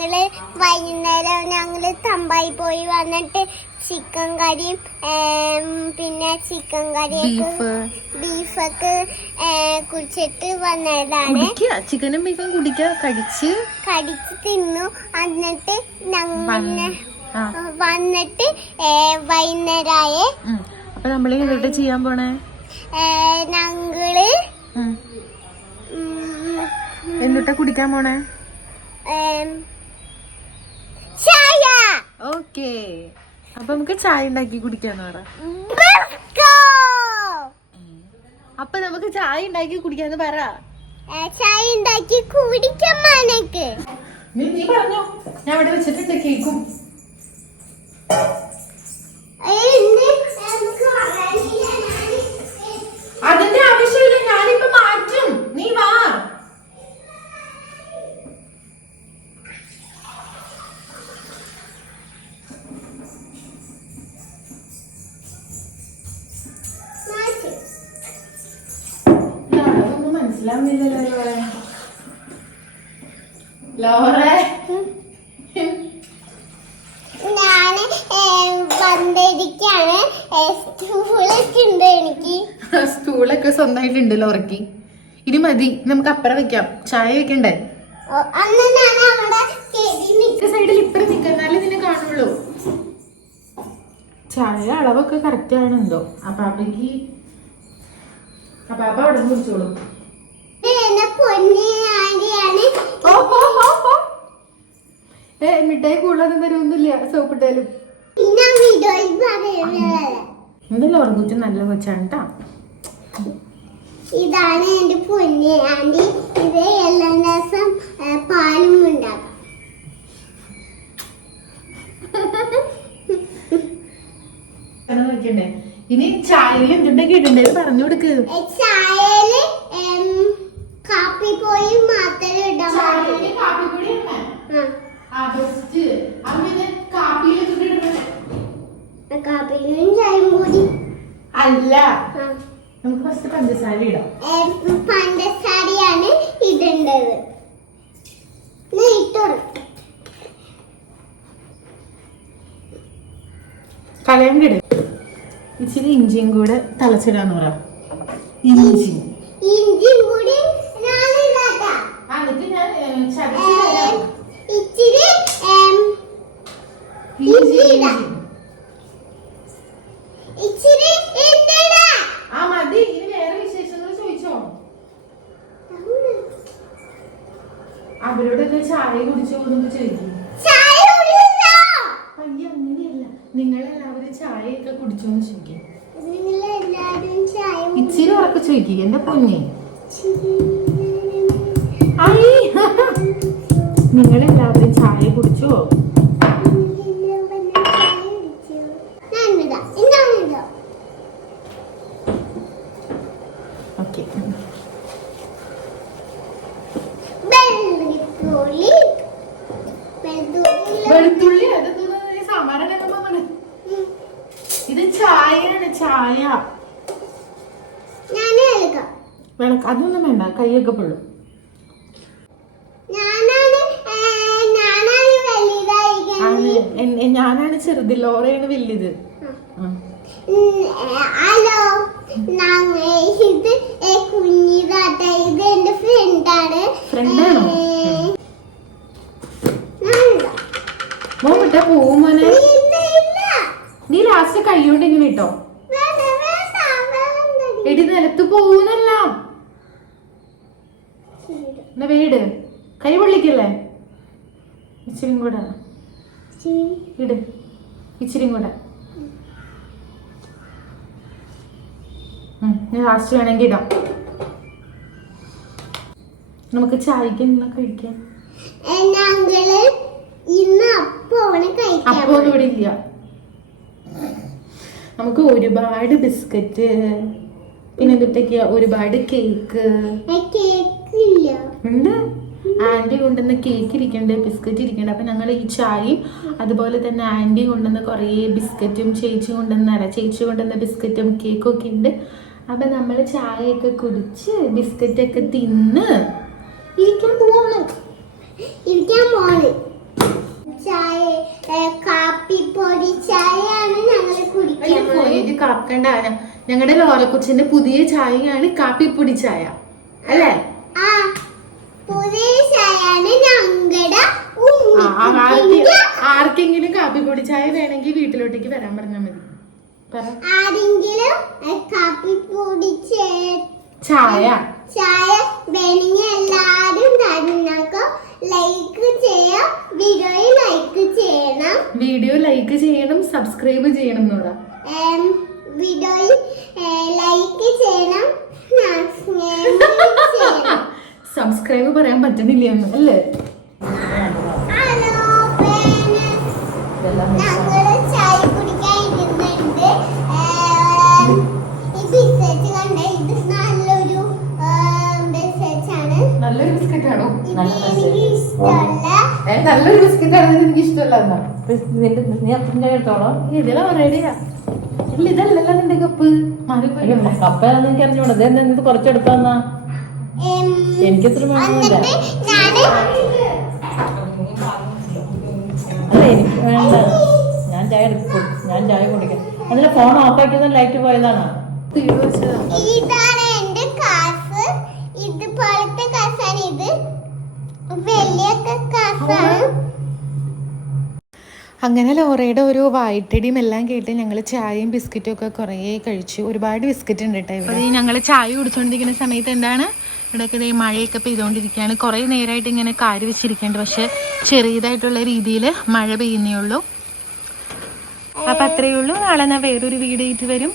ഞങ്ങൾ വൈകുന്നേരം ഞങ്ങൾ തമ്പായി പോയി വന്നിട്ട് ചിക്കൻ കറിയും പിന്നെ ചിക്കൻ കറിയൊക്കെ ബീഫ്. ബീഫൊക്കെ കുടിച്ചിട്ട് വന്നതാണ്. ചിക്കനും ബീഫും കുടിക്കുക കടിച്ച്. കടിച്ച് തിന്നു. എന്നിട്ട് ഞങ്ങൾ വന്നിട്ട് വൈകുന്നേരമായ. അപ്പൊ നമ്മൾ ഇവിടെ ചെയ്യാൻ പോണേ? ഞങ്ങൾ. ഉം, കുടിക്കാൻ പോണേ? ഓക്കേ. അപ്പൊ നമുക്ക് ചായ ഉണ്ടാക്കി കുടിക്കാന്ന് പറ! അപ്പൊ നമുക്ക് ചായ ഉണ്ടാക്കി കുടിക്കാന്ന് പറ. ചായ ഉണ്ടാക്കി കുടിക്കാൻ നീ പറഞ്ഞോ. ഞാൻ ഇവിടെ വെച്ചിട്ടുണ്ട് കേക്കും. മനസ്സിലാവുന്നില്ലല്ലോ ലോറെ. ഞാൻ സ്റ്റൂളൊക്കെ ഉണ്ട് എനിക്ക്. സ്റ്റൂളൊക്കെ സ്വന്തമായിട്ടുണ്ട് ലോറയ്ക്ക്. ഇനി മതി നമുക്ക് അപ്പുറം വെക്കാം. ചായ വെക്കണ്ടേ? സൈഡിൽ ഇപ്പറ നിൽക്കുന്നാലേ നിന്നെ കാണുള്ളൂ. ചായ അളവൊക്കെ കറക്റ്റ് ആണെന്തോ. അപ്പാപ്പയ്ക്ക് അപ്പാപ്പ അവിടെ നിന്ന് കുടിച്ചോളൂ ഇത് എന്റെ പൊന്നി ആന്റിയാണ് ഏ മിഠായി കൂടുതലൊന്നും തരുമൊന്നുമില്ല സോപ്പിട്ടാലും എന്തല്ലോ ഉറങ്ങുച്ച നല്ല കൊച്ചാണ് കേട്ടാ ഇതാണ് എന്റെ പൊന്നി ആന്റി ഇത് എല്ലാ ദിവസം പാലും ഉണ്ടാക്കാം. ഇനി ചായയിൽ എന്തുണ്ടെങ്കിൽ ഇടണ്ടേ പറഞ്ഞു കൊടുക്കുക ഏ, അല്ല. നമുക്ക് ഫസ്റ്റ് പഞ്ചസാര ഇടാം. പഞ്ചസാരയാണ് ഇടേണ്ടത്. കലയണ്ട ഇച്ചിരി ഇഞ്ചിയും കൂടെ തളച്ചിടാന്ന് പറ. ഇഞ്ചി. ഇഞ്ചിയും കൂടി ഇച്ചിരി ഇഞ്ചി ഇടാം. ഇഞ്ചി. ഇച്ചിരി ഇട്ടിടാ. ആ മതി ഇനി വേറെ വിശേഷങ്ങൾ ചോദിച്ചോ അവരോടൊക്കെ ചായ കുടിച്ചോ എന്നൊക്കെ ചോദിക്കും ചായ കുടിച്ചോ? അയ്യ അങ്ങനെയല്ല നിങ്ങളെല്ലാവരും ചായയൊക്കെ കുടിച്ചോന്ന് ചോദിക്കും നിങ്ങളെല്ലാരും ചായ ചോദിക്കും എന്റെ പൊന്നെ നിങ്ങൾ എല്ലാവരും ചായ കുടിച്ചോ. ഓക്കെ. വെളുത്തുള്ളി. ഇത് ചായയാണ് ചായ. വിളക്ക്. അതൊന്നും വേണ്ട. കൈയൊക്കെ പൊള്ളും. ഞാനാണ് ചെറുത്. ലോറയാണ് വലിയത് ഹലോ. ഞങ്ങ ഇത് ഏ, കുഞ്ഞിതാട്ട. ഇത് എന്റെ ഫ്രണ്ടാണ്. Friend ആണോ? മോൻ വിട്ടാ പോവും നീ ലാസ്റ്റ് കൈകൊണ്ട് ഇങ്ങനെ ഇട്ടോ. എടി നിലത്ത് പോവുന്നല്ല. എന്നാ വീട്? കൈ പൊള്ളിക്കല്ലേ ഇച്ചിരി കൂടെ. ഇട് ഇച്ചിരി കൂടെ. ഞാൻ ലാസ്റ്റ് വേണമെങ്കിൽ ഇടാം. നമുക്ക് ചായക്ക് കഴിക്കാം. ഇന്ന് ഒന്നും ഇവിടെ ഇല്ല. നമുക്ക് ഒരുപാട് ബിസ്ക്കറ്റ് പിന്നെ എന്തൊക്കെയാ ഒരുപാട് കേക്ക് ഉണ്ട്. ആന്റി കൊണ്ടുവന്ന് കേക്ക് ഇരിക്കണ്ട് ബിസ്ക്കറ്റ് ഇരിക്കണ്ട്. അപ്പൊ ഞങ്ങൾ ഈ ചായയും അതുപോലെ തന്നെ ആന്റി കൊണ്ടുവന്ന് കുറേ ബിസ്ക്കറ്റും ചേച്ചി കൊണ്ടുവന്ന അല്ല ചേച്ചി കൊണ്ടുവന്ന ബിസ്ക്കറ്റും കേക്കും ഒക്കെ ഉണ്ട്. അപ്പൊ നമ്മൾ ചായയൊക്കെ കുടിച്ച് ബിസ്ക്കറ്റൊക്കെ തിന്ന് ഇരിക്കാൻ പോവാണ്. ഇരിക്കാൻ പോവാണ്. ചായ കാപ്പിപ്പൊടി ചായയാണ് ഞങ്ങൾ കുടിക്കുന്നത് കാക്കണ്ട. ഞങ്ങളുടെ ലോറക്കുച്ചിന്റെ പുതിയ ചായയാണ് കാപ്പിപ്പൊടി ചായ. അല്ലേ? ആർക്കെങ്കിലും കാപ്പിപ്പൊടി ചായ വേണമെങ്കിൽ വീട്ടിലോട്ടേക്ക് വരാൻ പറഞ്ഞാൽ മതി. ആരെങ്കിലും ഏ, കാപ്പി പൊടിച്ച് ചായ. ചായ വേണമെങ്കിൽ എല്ലാരും ലൈക്ക് ചെയ്യാം വീഡിയോ ലൈക്ക് ചെയ്യണം. വീഡിയോ ലൈക്ക് ചെയ്യണം സബ്സ്ക്രൈബ് ചെയ്യണം എന്നോടാ ഏം, വീഡിയോയിൽ ലൈക്ക് ചെയ്യണം subscribe ചെയ്യണം സബ്സ്ക്രൈബ് പറയാൻ പറ്റുന്നില്ല എന്ന് അല്ലേ ഹലോ പേരൻസ് ഞങ്ങൾ ചായ കുടിക്കാൻ ഇരുന്നുണ്ട് ഏം, പറയാൻ ബിസ്ക്കറ്റ് എന്ന് ഇത് നല്ലൊരു ബിസ്ക്കറ്റ്. ആണ് നല്ലൊരു ബിസ്ക്കറ്റ് ആണെന്ന് എനിക്ക് ഇഷ്ടമല്ല എന്നാ. നീ അപ്പന്റെ എടുത്തോളോ? ഇതിലാ റെഡിയാ ഇല്ല ഇതല്ലല്ലോ നിന്റെ കപ്പ് കപ്പയാന്ന് എനിക്ക് അറിഞ്ഞൂടാ. ഇത് കുറച്ചെടുത്താന്നാ എനിക്ക് വേണമെന്നില്ല ഞാൻ അല്ല എനിക്ക് വേണ്ട. ഞാൻ ചായ എടുക്കും. ഞാൻ ചായ കുടിക്കാം. അതിന് ഫോൺ ഓഫ് ആക്കിയത് ലൈറ്റ് പോയതാണ്? ഇതാണ് എന്റെ കാസ്. ഇതുപോലത്തെ കാസാണ് ഇത്. വലിയ കാസാണ്. അങ്ങനെ ലോറയുടെ ഒരു വായിട്ടടിയും എല്ലാം കേട്ട് ഞങ്ങൾ ചായയും ബിസ്ക്കറ്റും ഒക്കെ കുറേ കഴിച്ചു. ഒരുപാട് ബിസ്ക്കറ്റ് ഉണ്ട് കേട്ടോ ഇവിടെ. ഞങ്ങൾ ചായ കുടിച്ചുകൊണ്ടിരിക്കുന്ന സമയത്ത് എന്താണ്? ഇവിടെയൊക്കെ ദേ മഴയൊക്കെ പെയ്തുകൊണ്ടിരിക്കുകയാണ്. കുറേ നേരമായിട്ട് ഇങ്ങനെ കാര് വെച്ചിരിക്കുന്നുണ്ട്. പക്ഷെ ചെറിയതായിട്ടുള്ള രീതിയിൽ മഴ പെയ്യുന്നേ ഉള്ളൂ. അപ്പം അത്രയേ ഉള്ളൂ. നാളെ ഞാൻ വേറൊരു വീഡിയോ ആയിട്ട് വരും.